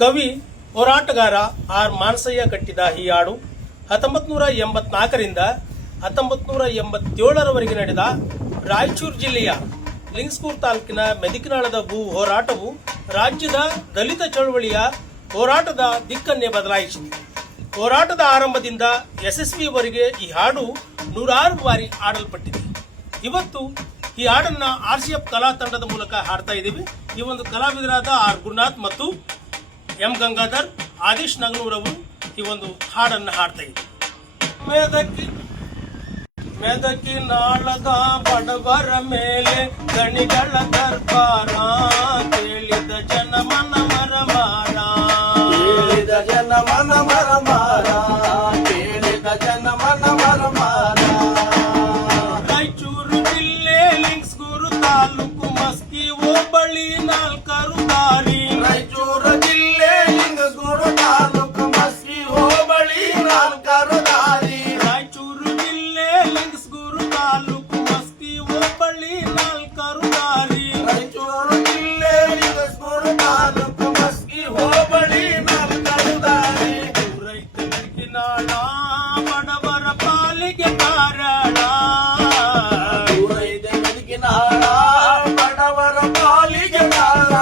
ಕವಿ ಹೋರಾಟಗಾರ ಆರ್ ಮಾನಸಯ್ಯ ಕಟ್ಟಿದ ಈ ಹಾಡು 1984ರಿಂದ 1987ರವರೆಗೆ ನಡೆದ ರಾಯಚೂರು ಜಿಲ್ಲೆಯ ಲಿಂಗಸ್ಕೂರು ತಾಲೂಕಿನ ಮೆದಿಕನಾಳದ ಭೂ ಹೋರಾಟವು ರಾಜ್ಯದ ದಲಿತ ಚಳವಳಿಯ ಹೋರಾಟದ ದಿಕ್ಕನ್ನೇ ಬದಲಾಯಿಸಿತು. ಹೋರಾಟದ ಆರಂಭದಿಂದ ಯಶಸ್ವಿಯವರೆಗೆ ಈ ಹಾಡು ನೂರಾರು ಬಾರಿ ಹಾಡಲ್ಪಟ್ಟಿದೆ. ಇವತ್ತು ಈ ಹಾಡನ್ನ RCF ಕಲಾ ತಂಡದ ಮೂಲಕ ಹಾಡ್ತಾ ಇದ್ದೀವಿ. ಈ ಒಂದು ಕಲಾವಿದರಾದ ಆರ್ ಗುರುನಾಥ್ ಮತ್ತು ಎಂ ಗಂಗಾಧರ್, ಆದೇಶ್ ನಗನೂರ್ ಅವರು ಈ ಒಂದು ಹಾಡನ್ನು ಹಾಡ್ತಾ ಇದ್ದೀವಿ. ಮೆದಕಿನಾಳದ ಬಡವರ ಮೇಲೆ ಗಣಿಗಳ ದರ್ಬಾರ, ಕೇಳಿದ ಜನ ಮನ ಮರಮಾರ, ಕೇಳಿದ ಜನ ಮನ ಮರಮಾರ, ಕೇಳಿದ ಜನ ಮನ ಮರಮಾರ. ರಾಯಚೂರು ಜಿಲ್ಲೆ ಲಿಂಗಸ್ಕೂರು ತಾಲೂಕು ಮಸ್ಕಿ ಹೋಬಳಿ ನಾಲ್ಕರು ದಾರಿ. ರಾಯಚೂರು ಜಿಲ್ಲೆ ಲಿಂಗಸ್ಕೂರು ತಾಲೂಕು ಮಸ್ಕಿ ಹೋಬಳಿ ನಾಲ್ಕರು ದಾರಿ. ರಾಯಚೂರು ಜಿಲ್ಲೆ ಲಿಂಗಸ್ಕೂರು ತಾಲೂಕು ಮಸ್ಕಿ ಹೋಬಳಿ ನಾಲ್ಕರು ದಾರಿ. ರಾಯಚೂರು ಜಿಲ್ಲೆ ಲಿಂಗಸ್ಕೂರು ತಾಲೂಕು ಮಸ್ಕಿ ಹೋಬಳಿ ನಾಲ್ಕರು ದಾರಿ. ರೈತರಿಗೆ ನಾಡ ಬಡವರ ಪಾಲಿಗೆ ಕಾರಣ, ರೈತ ಮೆದಕಿನಾಳ ಬಡವರ ಪಾಲಿಗೆ ಕಾರಣ.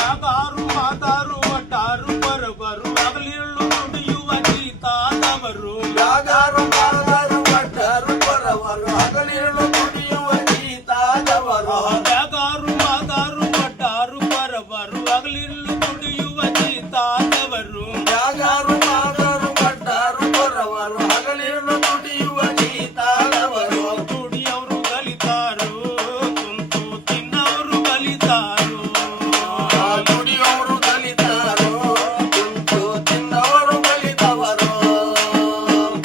ಯಾಗಾರು ಮಾತಾರು ಒಟ್ಟಾರು ಬರಬರು ಹಗಲಿರುಳು ದುಡಿಯುವ ಗೀತಾದವರು. ಯಾಗಾರು ಮಾತಾರು ಒಟ್ಟಾರು ಬರವರು ಹಗಲಿರುಳು ದುಡಿಯುವ ಗೀತಾದವರು. ಯಾಗಾರು ಮಾತಾರು ಒಟ್ಟಾರು ಬರಬರು ಹಗಲಿರುಳು ದುಡಿಯುವ ಗೀತಾದವರು. ಯಾಗಾರು ಮಾತಾರು ಒಟ್ಟಾರು ಬರವರು ಹಗಲಿರುಳು ದುಡಿಯುವ ಗೀತಾದವರು. ದುಡಿಯವರು ಕಲಿತಾರು, ಕುಂತು ತಿನ್ನವರು ಕಲಿತಾರು. ದುಡಿಯೋರು ಕಲಿತಾರೋ, ಕುಂತು ತಿನ್ನವರು ಕಲಿತವರು.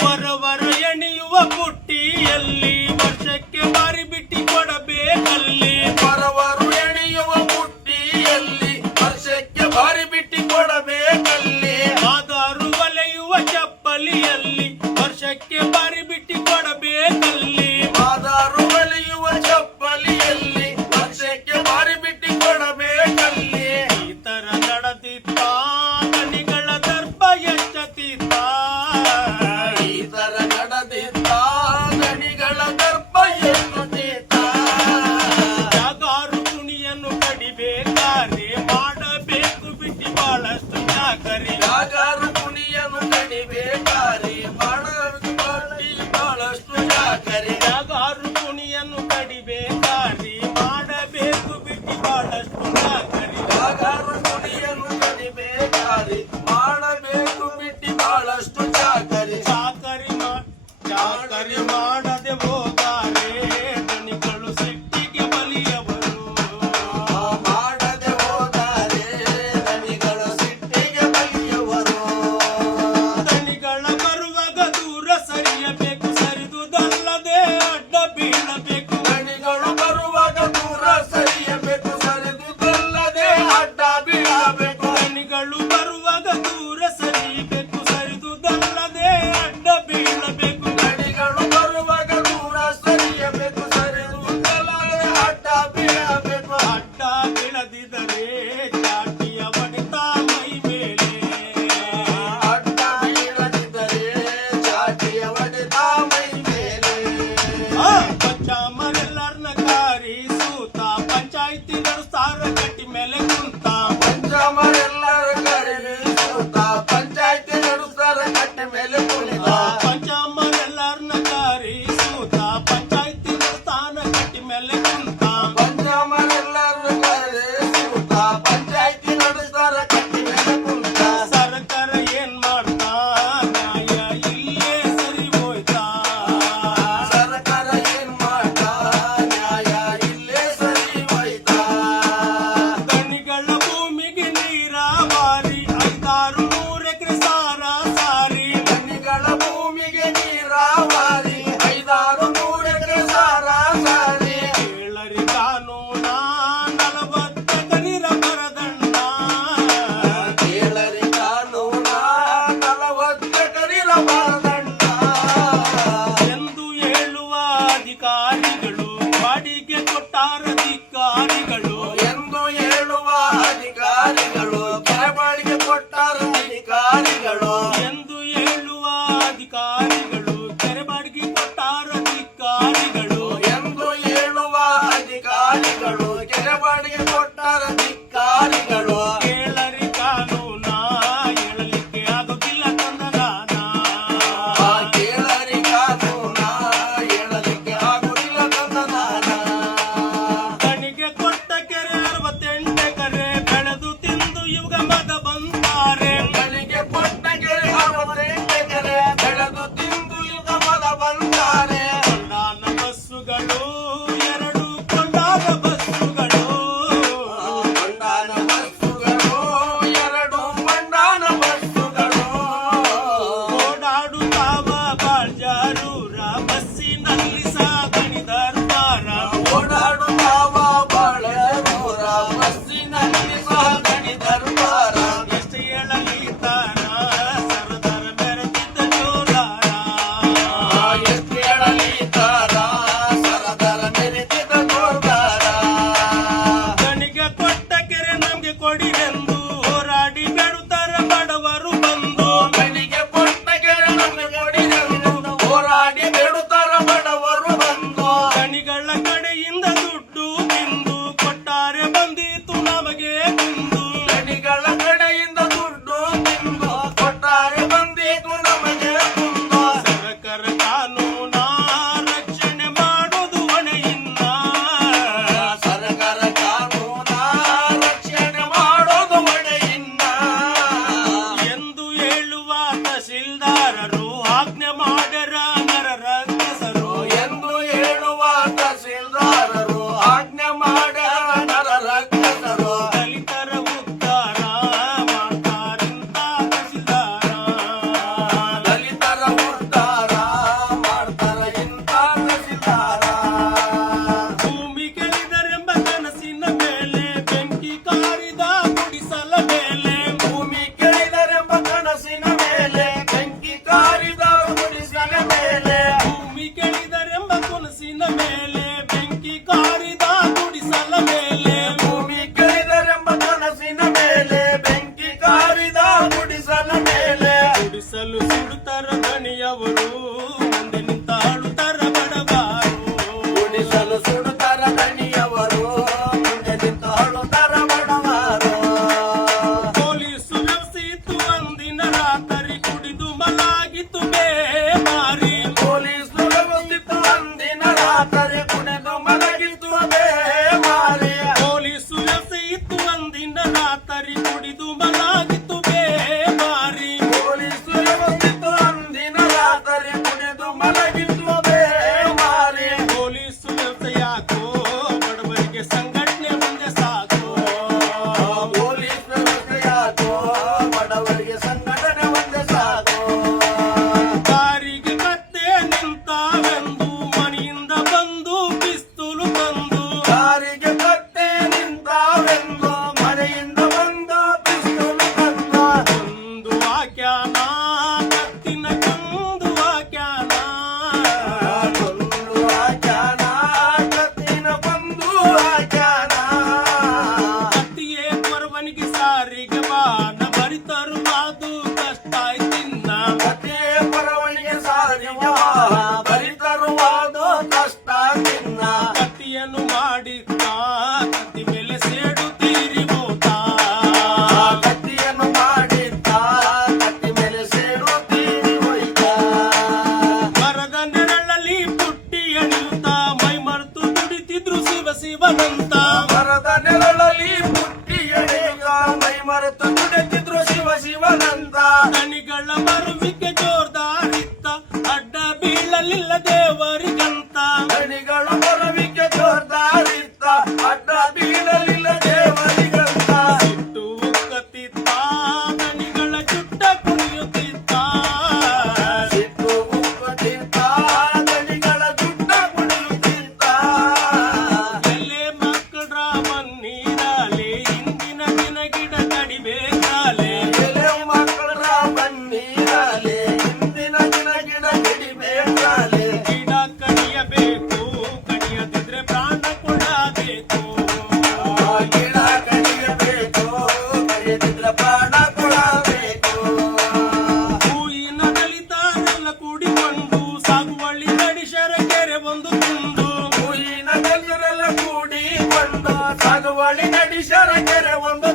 ಬರವರ ಎಣಿಯುವ ಪುಟ್ಟಿಯಲ್ಲಿ ವರ್ಷಕ್ಕೆ ಬಾರಿ ಬಿಟ್ಟಿ ಕೊಡಬೇಕಲ್ಲಿ. ಬರವರು ಎಣಿಯುವ ಬುಟ್ಟಿಯಲ್ಲಿ ವರ್ಷಕ್ಕೆ ಬಾರಿ ಬಿಟ್ಟಿ ಕೊಡಬೇಕಲ್ಲಿ. ಆಧಾರು ಒಲೆಯುವ ಚಪ್ಪಲಿಯಲ್ಲಿ ವರ್ಷಕ್ಕೆ ಬಾರಿ ಬಿಟ್ಟಿ ಕೊಡಬೇಕಲ್ಲಿ. ಆಧಾರು ಒಲಿಯುವ ಚಪ್ಪಲಿಯಲ್ಲಿ ವರ್ಷಕ್ಕೆ ಬಾರಿ ಬಿಟ್ಟಿ ಕೊಡಬೇಕಲ್ಲಿ. ಈ ತರ ನಡೆದಿತ್ತ ಗಣಿಗಳ ದರ್ಪ ಎಚ್ಚತಿತ್ತ. ಈ ತರ ನಡೆದಿದ್ದ ಗಣಿಗಳ ದರ್ಪ ಎನ್ನುತ್ತಿದ್ದ. ಯಾಗಾರು ಕುಣಿಯನ್ನು ಕಡಿಬೇಕಾರೆ ಮಾಡಬೇಕು ಬಿಟ್ಟಿ ಬಹಳಷ್ಟು ಚಾಕರಿ. ಯಾಗಾರು ಕುಣಿಯನ್ನು ಕಡಿಬೇಕಾರಿ ಮಾಡಬೇಕು ಬಹಳಷ್ಟು ಜಾಕರಿ. ಯಾಗಾರು ಕುಣಿಯನ್ನು ಕಡಿಬೇಕಾರೆ ಮಾಡಬೇಕು ಬಿಟ್ಟಿ ಬಹಳಷ್ಟು ಚಾಕರಿ. ಯಾಗಾರು ಕುಣಿಯನ್ನು ಕಡಿಬೇಕಾರಿ ಮಾಡಬೇಕು ಬಿಟ್ಟಿ ಬಹಳಷ್ಟು ಜಾಕರಿ. ಚಾಕರಿ ಮಾಡದೆ ಹೋಗಾರೆ ದಣಿಗಳು ಸಿಟ್ಟಿಗೆ ಬಲಿಯವರು. ಮಾಡದೆ ಹೋದರೆ ದಣಿಗಳು ಸಿಟ್ಟಿಗೆ ಬಲಿಯುವರು. ದಣಿಗಳ ಬರುವಾಗ ದೂರ ಸರಿಯಬೇಕು, ಸರಿದುದಲ್ಲದೆ ಅಡ್ಡ ಬೀಳಬೇಕು. ದಣಿಗಳು ಬರುವಾಗ ದೂರ ಸರಿಯಬೇಕು, ಸರಿದುದಲ್ಲದೆ ಅಡ್ಡ ಬೀಳಬೇಕು. ದಣಿಗಳು ಬರುವಾಗ ದೂರ ಸರಿಯಬೇಕು, ಸರಿದುದಲ್ಲದೆ ಅಡ್ಡ ಬೀಳಬೇಕು. ದಣಿಗಳು ಬರುವಾಗ ದೂರ ಸರಿಯಬೇಕು, ಸರಿದುದಲ್ಲದೆ ಅಡ್ಡ ಬೀಳಬೇಕು. ಅಡ್ಡ ಬೀಳದಿದ್ದರೆ ಚಾಟಿಯ ಬಡಿತ ಮೈ ಮೇಲೆ. ಅಡ್ಡ ಬೀಳದಿದ್ದರೆ ಚಾಟಿಯ ಹೊಡೆದ ಮೈ ಮೇಲೆ. ಪಂಚಾಮರೆಲ್ಲರನ್ನ ಕಾರಿ ಸೂತ ಪಂಚಾಯಿತಿ ನಡೆಸ್ತಾರ ಗಟ್ಟಿ ಮೇಲೆ ಕುಂತ. ಪಂಚಾಮರೆಲ್ಲರ ಕರೆದು ಸೂತ ಪಂಚಾಯ್ತಿ ನಡೆಸ್ತಾರ ಕಟ್ಟೆ ಮೇಲೆ ಕುಳಿತ. ಪಂಚಾಮರೆಲ್ಲರನ್ನ ಕಾರಿ ಸೂತ ಪಂಚಾಯಿತಿ ನಡೆಸ್ತಾನ ಗಟ್ಟಿ ಮೇಲೆ ಕುಂತ. ಪಂಚಾಮರೆಲ್ಲರ ಕರೆದು ಸೂತ ಇಲ್ಲವೆಂದು ಮನೆಯಿಂದ ಬಂದ ಪಿಸ್ತೂಲ್ ತಂದ. ಒಂದು ವಾಕ್ಯಾನ ಕತ್ತಿನ ಕೊಂದು ವಾಕ್ಯಾನ ಕೊಂದು ಹಾಕ್ಯಾನ, ಕತ್ತಿನ ಕೊಂದು ಹಾಕ್ಯಾನ. ಕತ್ತಿಯೇ ಕೊರವನಿಗೆ ಸಾರಿಗೆ ಬಾನ ಬರಿ ತರುವಾದು ಕಷ್ಟ ಆಯ್ತಿನ್ನ. ಕತ್ತಿಯ ಪರವನಿಗೆ ಸಾರಿಗೆ ಬರಿ ತರುವುದು ಕಷ್ಟ ತಿನ್ನ. ಕತ್ತಿಯನ್ನು ಮಾಡಿದ್ದ ಕತ್ತಿ ಮೇಲೆ ಸೇಡು ತೀರಿಬೋದ. ಕತ್ತಿಯನ್ನು ಮಾಡಿದ್ದ ಕತ್ತಿ ಮೇಲೆ ಸೇಡು ತೀರಿ ಹೋಯ್ತ. ಮರದ ನೆರಳಲ್ಲಿ ಪುಟ್ಟಿ ಎಣಿಯುತ್ತ ಮೈ ಮರೆತು ದುಡಿತಿದ್ರು ಶಿವ ಶಿವನಂತ. ಮರದ ನೆರಳಲ್ಲಿ ಪುಟ್ಟಿ ಎಳೆಯುಗ ಮೈ ಮರೆತು ದುಡಿತಿದ್ರು ಶಿವ ಶಿವನಂತ. ದಣಿಗಳ ಬರುವಿಕೆ ಜೋರ್ದಾರಿತ್ತ ಅಡ್ಡ ಬೀಳಲಿಲ್ಲ ದೇವರಿಗಂತ. ದಣಿಗಳ ಬರುವಿಕೆ ಜೋರ್ದಾರಿತ್ತ ಅಡ್ಡ ಬೀಳಲಿಲ್ಲ ದೇವರಿಗಂತ. ಸಿಟ್ಟು ಉಕ್ಕತ್ತಿತ್ತ ದಣಿಗಳ ಚುಟ್ಟ ಕುಣಿಯುತ್ತಿತ್ತ. ಸಿಟ್ಟು ಉಕ್ಕುತ್ತಿತ್ತ ದಣಿಗಳ ಗುಡ್ಡ ಕುಣಿಯುತ್ತಿತ್ತ. ಎಲೆ ಮಕ್ಕಳ ಬನ್ನೀರಾಲೆ ಇಂದಿನ ದಿನ ಗಿಡ ಕಡಿಬೇಕಾಲೆ. ಎಲೆ ಮಕ್ಕಳ ಬನ್ನೀರಲೆ ಇಂದಿನ ದಿನ ಗಿಡ ಗಿಡಿಬೇಕಾಲೆ. ಗಿಡ ಕಡಿಯಬೇಕು ಕಡಿಯದಿದ್ರೆ ಪ್ರಾಣ ಕೊಡಬೇಕು. ಗಿಡ ಕಡಿಯಬೇಕು ಕಡಿಯದಿದ್ರೆ ಪ್ರಾಣ ಕೊಡಬೇಕು. ಹೂವಿನ ದಲಿತರೆಲ್ಲ ಕೂಡಿಕೊಂಡು ಸಾಗುವಳ್ಳಿ ನಡಿಶರ ಕೆರೆ ಒಂದು ತುಂಡು. ಹೂವಿನ ಗಂಜರೆಲ್ಲ ಕೂಡಿಕೊಂಡು ಸಾಗುವಳಿ ನಡಿಸರ ಕೆರೆ ಒಂದು